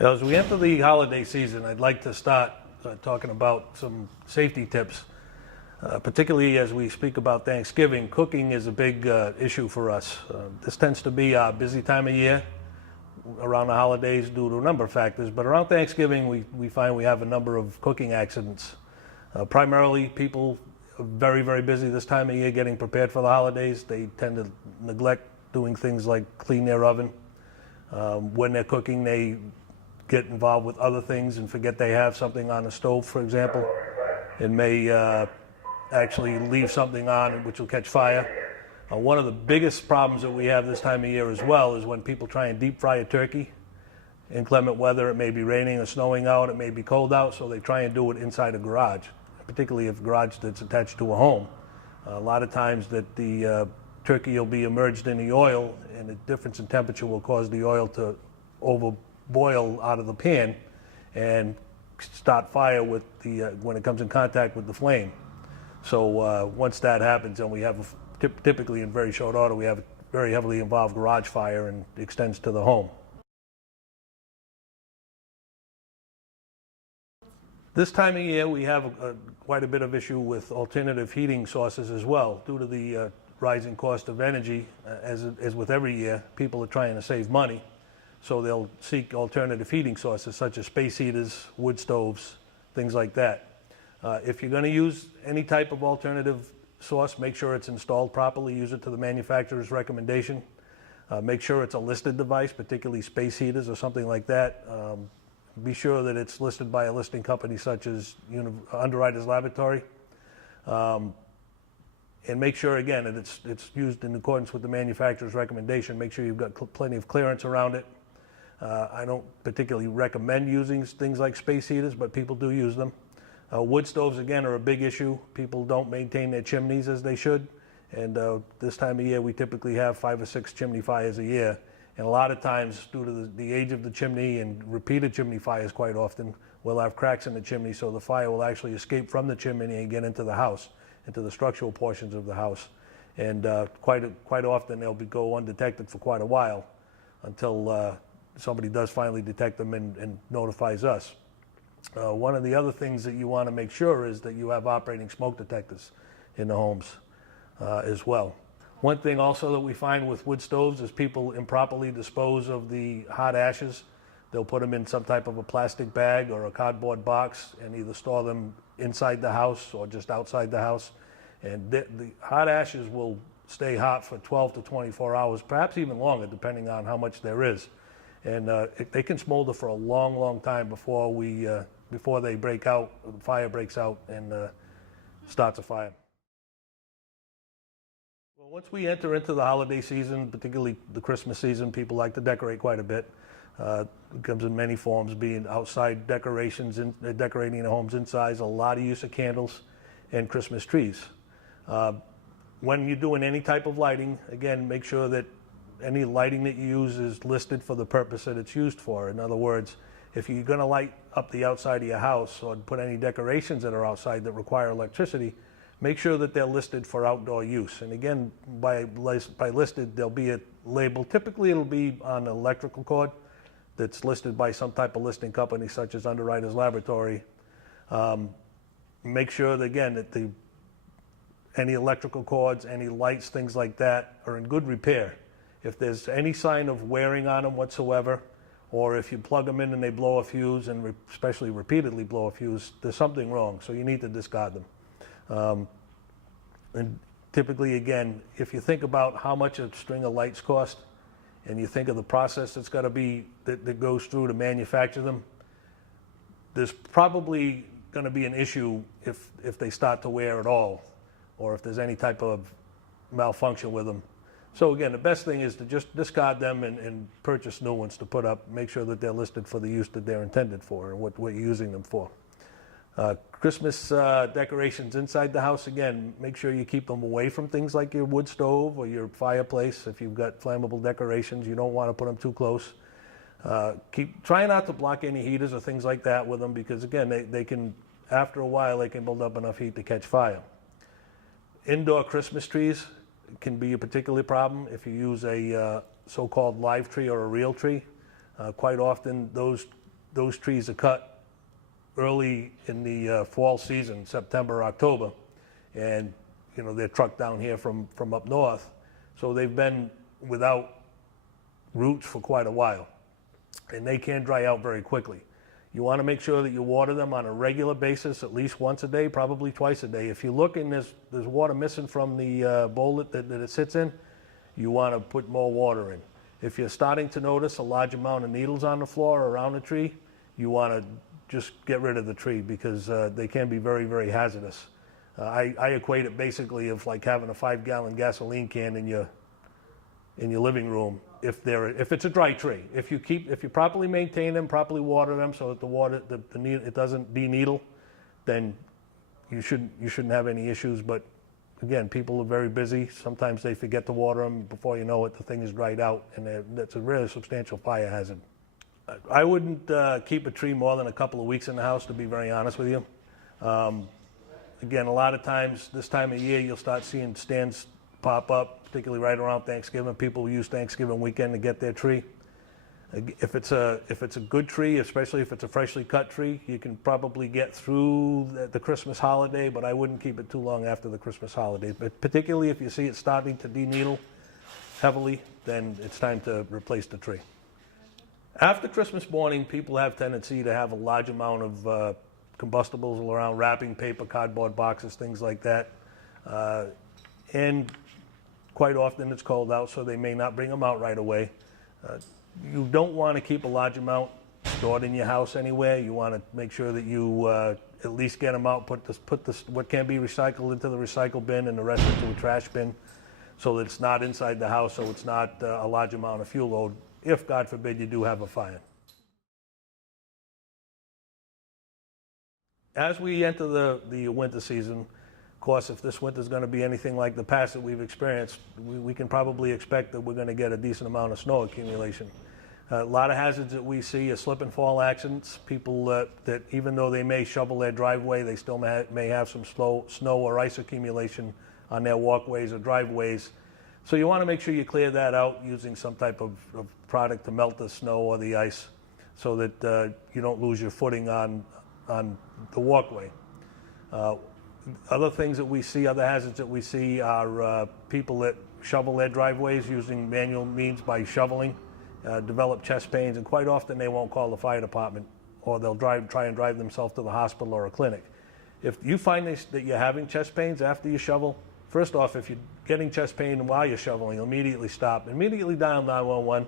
As we enter the holiday season, I'd like to start talking about some safety tips, particularly as we speak about Thanksgiving. Cooking is a big issue for us. This tends to be a busy time of year around the holidays due to a number of factors, but around Thanksgiving we find we have a number of cooking accidents. Primarily people are very, very busy this time of year getting prepared for the holidays. They tend to neglect doing things like clean their oven. When they're cooking, they get involved with other things and forget they have something on the stove, for example, and may actually leave something on which will catch fire. One of the biggest problems that we have this time of year as well is when people try and deep fry a turkey. Inclement weather, it may be raining or snowing out, it may be cold out, so they try and do it inside a garage, particularly if a garage that's attached to a home. A lot of times that the turkey will be immersed in the oil, and the difference in temperature will cause the oil to overboil out of the pan and start fire with when it comes in contact with the flame. So once that happens, then we have typically in very short order we have a very heavily involved garage fire and extends to the home. This time of year we have quite a bit of issue with alternative heating sources as well. Due to the rising cost of energy, as with every year, people are trying to save money. So they'll seek alternative heating sources such as space heaters, wood stoves, things like that. If you're going to use any type of alternative source, make sure it's installed properly. Use it to the manufacturer's recommendation. Make sure it's a listed device, particularly space heaters or something like that. Be sure that it's listed by a listing company such as Underwriters Laboratory. And make sure, again, that it's used in accordance with the manufacturer's recommendation. Make sure you've got plenty of clearance around it. I don't particularly recommend using things like space heaters, but people do use them. Wood stoves, again, are a big issue. People don't maintain their chimneys as they should. And this time of year, we typically have 5 or 6 chimney fires a year. And a lot of times, due to the age of the chimney and repeated chimney fires quite often, we'll have cracks in the chimney, so the fire will actually escape from the chimney and get into the house, into the structural portions of the house. And quite often, they'll go undetected for quite a while until somebody does finally detect them and notifies us. One of the other things that you want to make sure is that you have operating smoke detectors in the homes as well. One thing also that we find with wood stoves is people improperly dispose of the hot ashes. They'll put them in some type of a plastic bag or a cardboard box and either store them inside the house or just outside the house. And the hot ashes will stay hot for 12 to 24 hours, perhaps even longer, depending on how much there is. And they can smolder for a long, long time before they break out, the fire breaks out and starts a fire. Well, once we enter into the holiday season, particularly the Christmas season, people like to decorate quite a bit. It comes in many forms, being outside decorations, decorating the homes inside, a lot of use of candles and Christmas trees. When you're doing any type of lighting, again, make sure that any lighting that you use is listed for the purpose that it's used for. In other words, if you're going to light up the outside of your house or put any decorations that are outside that require electricity, make sure that they're listed for outdoor use. And again, by listed, there'll be a label. Typically, it'll be on an electrical cord that's listed by some type of listing company such as Underwriters Laboratory. Make sure that, again, that any electrical cords, any lights, things like that are in good repair. If there's any sign of wearing on them whatsoever, or if you plug them in and they blow a fuse, and especially repeatedly blow a fuse, there's something wrong, so you need to discard them. And typically, again, if you think about how much a string of lights cost, and you think of the process that's got to be, that goes through to manufacture them, there's probably going to be an issue if they start to wear at all, or if there's any type of malfunction with them. So again, the best thing is to just discard them and purchase new ones to put up. Make sure that they're listed for the use that they're intended for and what you're using them for. Christmas decorations inside the house, again, make sure you keep them away from things like your wood stove or your fireplace. If you've got flammable decorations, you don't want to put them too close. Try not to block any heaters or things like that with them, because again, they can, after a while, they can build up enough heat to catch fire. Indoor Christmas trees can be a particular problem if you use a so-called live tree or a real tree. Quite often those those trees are cut early in the fall season, September, October, and they're trucked down here from up north. So they've been without roots for quite a while, and they can dry out very quickly. You want to make sure that you water them on a regular basis, at least once a day, probably twice a day. If you look and there's water missing from the bowl that it sits in, you want to put more water in. If you're starting to notice a large amount of needles on the floor around the tree, you want to just get rid of the tree, because they can be very, very hazardous. I equate it basically of like having a 5-gallon gasoline can in your living room. If it's a dry tree, if you properly maintain them, properly water them so that it doesn't de-needle, then you shouldn't have any issues. But again, people are very busy. Sometimes they forget to water them. Before you know it, the thing is dried out, and that's a really substantial fire hazard. I wouldn't keep a tree more than a couple of weeks in the house, to be very honest with you. Again, a lot of times this time of year, you'll start seeing stands pop up, particularly right around Thanksgiving. People use Thanksgiving weekend to get their tree. If it's a good tree, especially if it's a freshly cut tree, you can probably get through the Christmas holiday, but I wouldn't keep it too long after the Christmas holiday. But particularly if you see it starting to de-needle heavily, then it's time to replace the tree. After Christmas morning, people have tendency to have a large amount of combustibles around, wrapping paper, cardboard boxes, things like that. And quite often it's cold out, so they may not bring them out right away. You don't want to keep a large amount stored in your house anywhere. You want to make sure that you at least get them out, put what can be recycled into the recycle bin and the rest into a trash bin, so that it's not inside the house, so it's not a large amount of fuel load if, God forbid, you do have a fire. As we enter the winter season, of course, if this winter is going to be anything like the past that we've experienced, we can probably expect that we're going to get a decent amount of snow accumulation. A lot of hazards that we see are slip and fall accidents. People that even though they may shovel their driveway, they still may have some snow or ice accumulation on their walkways or driveways. So you want to make sure you clear that out using some type of product to melt the snow or the ice, so that you don't lose your footing on the walkway. Other things that we see, other hazards that we see are people that shovel their driveways using manual means by shoveling, develop chest pains, and quite often they won't call the fire department, or they'll try and drive themselves to the hospital or a clinic. If you find that you're having chest pains after you shovel, first off, if you're getting chest pain while you're shoveling, immediately stop. Immediately dial 911,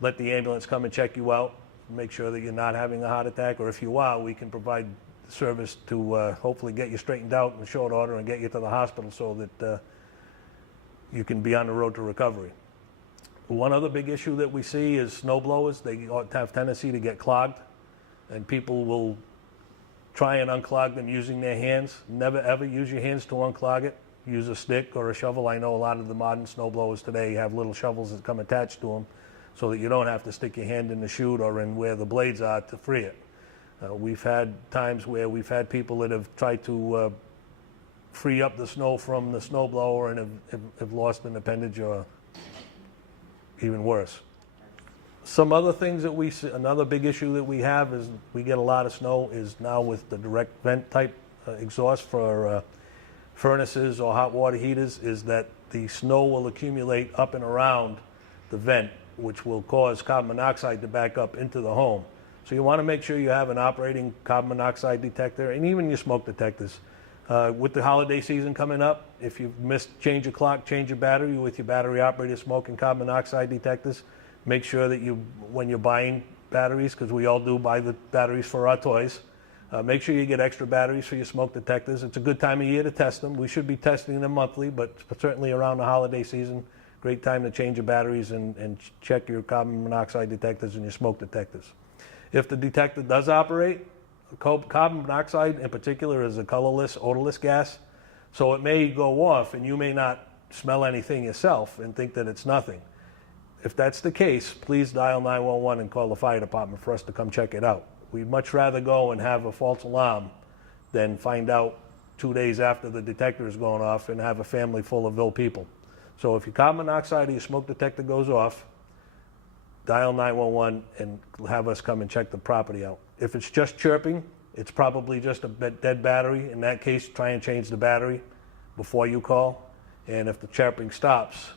let the ambulance come and check you out, make sure that you're not having a heart attack, or if you are, we can provide service to hopefully get you straightened out in short order and get you to the hospital so that you can be on the road to recovery. One other big issue that we see is snow blowers. They have tendency to get clogged, and people will try and unclog them using their hands. Never ever use your hands to unclog it. Use a stick or a shovel. I know a lot of the modern snow blowers today have little shovels that come attached to them, so that you don't have to stick your hand in the chute or in where the blades are to free it. We've had times where we've had people that have tried to free up the snow from the snow blower and have lost an appendage or even worse. Some other things that we see, another big issue that we have is we get a lot of snow is now with the direct vent type exhaust for furnaces or hot water heaters, is that the snow will accumulate up and around the vent, which will cause carbon monoxide to back up into the home. So you want to make sure you have an operating carbon monoxide detector, and even your smoke detectors. With the holiday season coming up, if you've missed change your clock, change your battery with your battery operated smoke and carbon monoxide detectors. Make sure that when you're buying batteries, because we all do buy the batteries for our toys, make sure you get extra batteries for your smoke detectors. It's a good time of year to test them. We should be testing them monthly, but certainly around the holiday season, great time to change your batteries and check your carbon monoxide detectors and your smoke detectors. If the detector does operate, carbon monoxide in particular is a colorless, odorless gas, so it may go off and you may not smell anything yourself and think that it's nothing. If that's the case, please dial 911 and call the fire department for us to come check it out. We'd much rather go and have a false alarm than find out 2 days after the detector is going off and have a family full of ill people. So if your carbon monoxide or your smoke detector goes off, dial 911 and have us come and check the property out. If it's just chirping, it's probably just a dead battery. In that case, try and change the battery before you call. And if the chirping stops,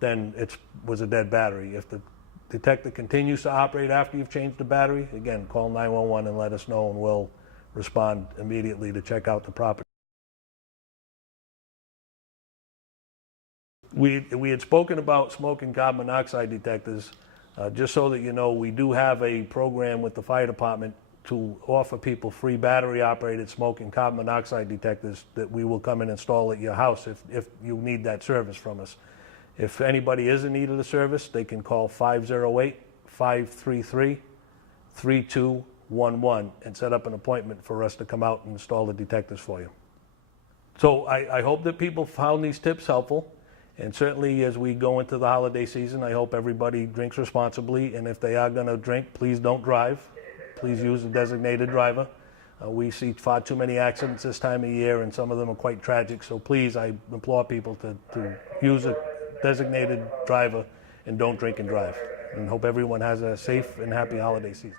then it was a dead battery. If the detector continues to operate after you've changed the battery, again, call 911 and let us know, and we'll respond immediately to check out the property. We had spoken about smoke and carbon monoxide detectors. Just so that you know, we do have a program with the fire department to offer people free battery-operated smoke and carbon monoxide detectors that we will come and install at your house if you need that service from us. If anybody is in need of the service, they can call 508-533-3211 and set up an appointment for us to come out and install the detectors for you. So I hope that people found these tips helpful. And certainly as we go into the holiday season, I hope everybody drinks responsibly. And if they are going to drink, please don't drive. Please use a designated driver. We see far too many accidents this time of year, and some of them are quite tragic. So please, I implore people to use a designated driver and don't drink and drive. And hope everyone has a safe and happy holiday season.